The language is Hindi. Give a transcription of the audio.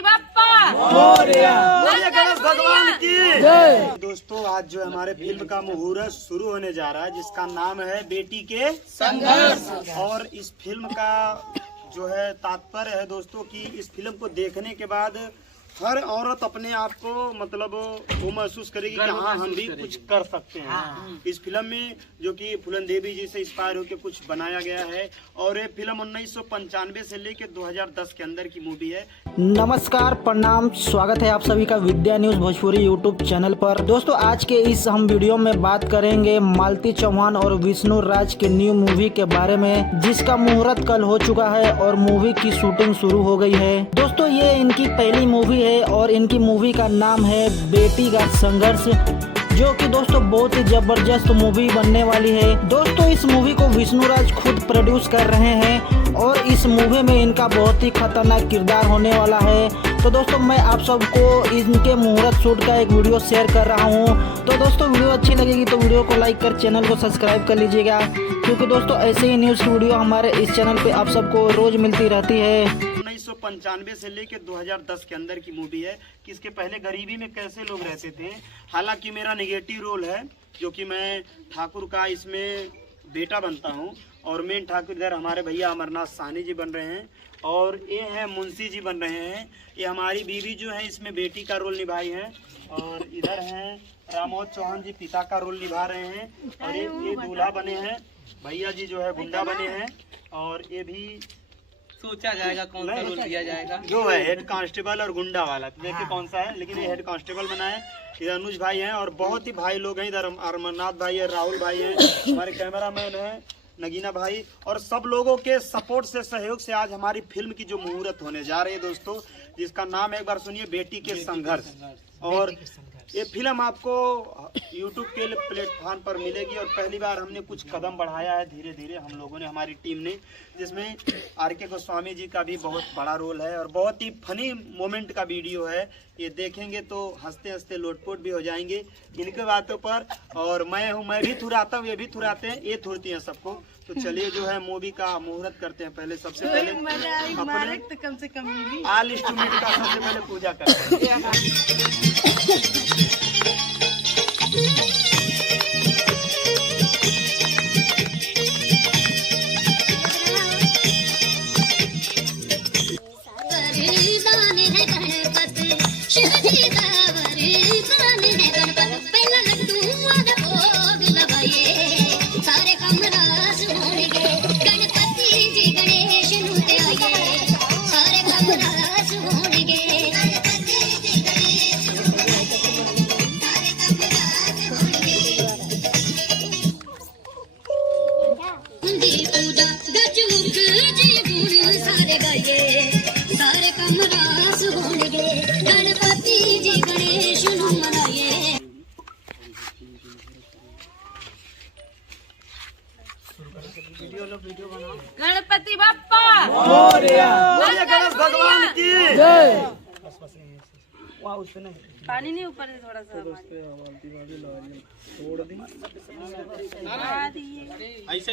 गणपति बप्पा गणेश भगवान की जय। दोस्तों आज जो हमारे फिल्म का मुहूर्त शुरू होने जा रहा है जिसका नाम है बेटी के संघर्ष। और इस फिल्म का जो है तात्पर्य है दोस्तों कि इस फिल्म को देखने के बाद हर औरत अपने आप को मतलब वो महसूस करेगी कि हाँ हम भी कुछ कर सकते हैं। इस फिल्म में जो कि फूलन देवी जी से इंस्पायर होकर कुछ बनाया गया है और ये फिल्म 1995 से लेकर 2010 के अंदर की मूवी है। नमस्कार, प्रणाम, स्वागत है आप सभी का विद्या न्यूज भोजपुरी यूट्यूब चैनल पर। दोस्तों आज के इस हम वीडियो में बात करेंगे मालती चौहान और विष्णु राज के न्यू मूवी के बारे में जिसका मुहूर्त कल हो चुका है और मूवी की शूटिंग शुरू हो गई है। दोस्तों ये इनकी पहली मूवी है और इनकी मूवी का नाम है बेटी का संघर्ष, जो कि दोस्तों बहुत ही जबरदस्त मूवी बनने वाली है। दोस्तों इस मूवी को विष्णु राज खुद प्रोड्यूस कर रहे हैं और इस मूवी में इनका बहुत ही खतरनाक किरदार होने वाला है। तो दोस्तों मैं आप सबको इनके मुहूर्त शूट का एक वीडियो शेयर कर रहा हूं। तो दोस्तों वीडियो अच्छी लगेगी तो वीडियो को लाइक कर चैनल को सब्सक्राइब कर लीजिएगा, क्योंकि दोस्तों ऐसे ही न्यूज़ की वीडियो हमारे इस चैनल पे आप सबको रोज मिलती रहती है। 1995 से लेकर 2010 के अंदर की मूवी है कि इसके पहले गरीबी में कैसे लोग रहते थे। हालांकि मेरा नेगेटिव रोल है जो कि मैं ठाकुर का इसमें बेटा बनता हूं और मेन ठाकुर इधर हमारे भैया अमरनाथ साहनी जी बन रहे हैं और ये है मुंशी जी बन रहे हैं। ये हमारी बीवी जो है इसमें बेटी का रोल निभाई है और इधर हैं रामोद चौहान जी पिता का रोल निभा रहे हैं और ये दूल्हा बने हैं। भैया जी जो है गुंडा बने हैं और ये भी सोचा जाएगा कौन सा रोल लिया जाएगा। जो है हेड कांस्टेबल और गुंडा वाला, देखिए कौन सा है, लेकिन ये हेड कांस्टेबल बना है। इधर अनुज भाई हैं और बहुत ही भाई लोग हैं। इधर अमरनाथ भाई है, राहुल भाई हैं, हमारे कैमरामैन है नगीना भाई और सब लोगों के सपोर्ट से सहयोग से आज हमारी फिल्म की जो मुहूर्त होने जा रही है दोस्तों, जिसका नाम एक बार सुनिए बेटी के संघर्ष। और ये फिल्म आपको YouTube के प्लेटफॉर्म पर मिलेगी और पहली बार हमने कुछ कदम बढ़ाया है धीरे धीरे हम लोगों ने, हमारी टीम ने, जिसमें RK गोस्वामी जी का भी बहुत बड़ा रोल है और बहुत ही फनी मोमेंट का वीडियो है। ये देखेंगे तो हंसते हंसते लोटपोट भी हो जाएंगे इनके बातों पर। और मैं भी थुराता हूँ, ये भी थुराते हैं, ये थुरती हैं सबको। तो चलिए जो है मूवी का मुहूर्त करते हैं। पहले सबसे पहले अपने कम से कम आल इंस्ट्रूमेंट का सबसे पहले पूजा करते हैं। गणपति बप्पा गणेश भगवान की जय। पानी नहीं ऊपर से थोड़ा सा ऐसे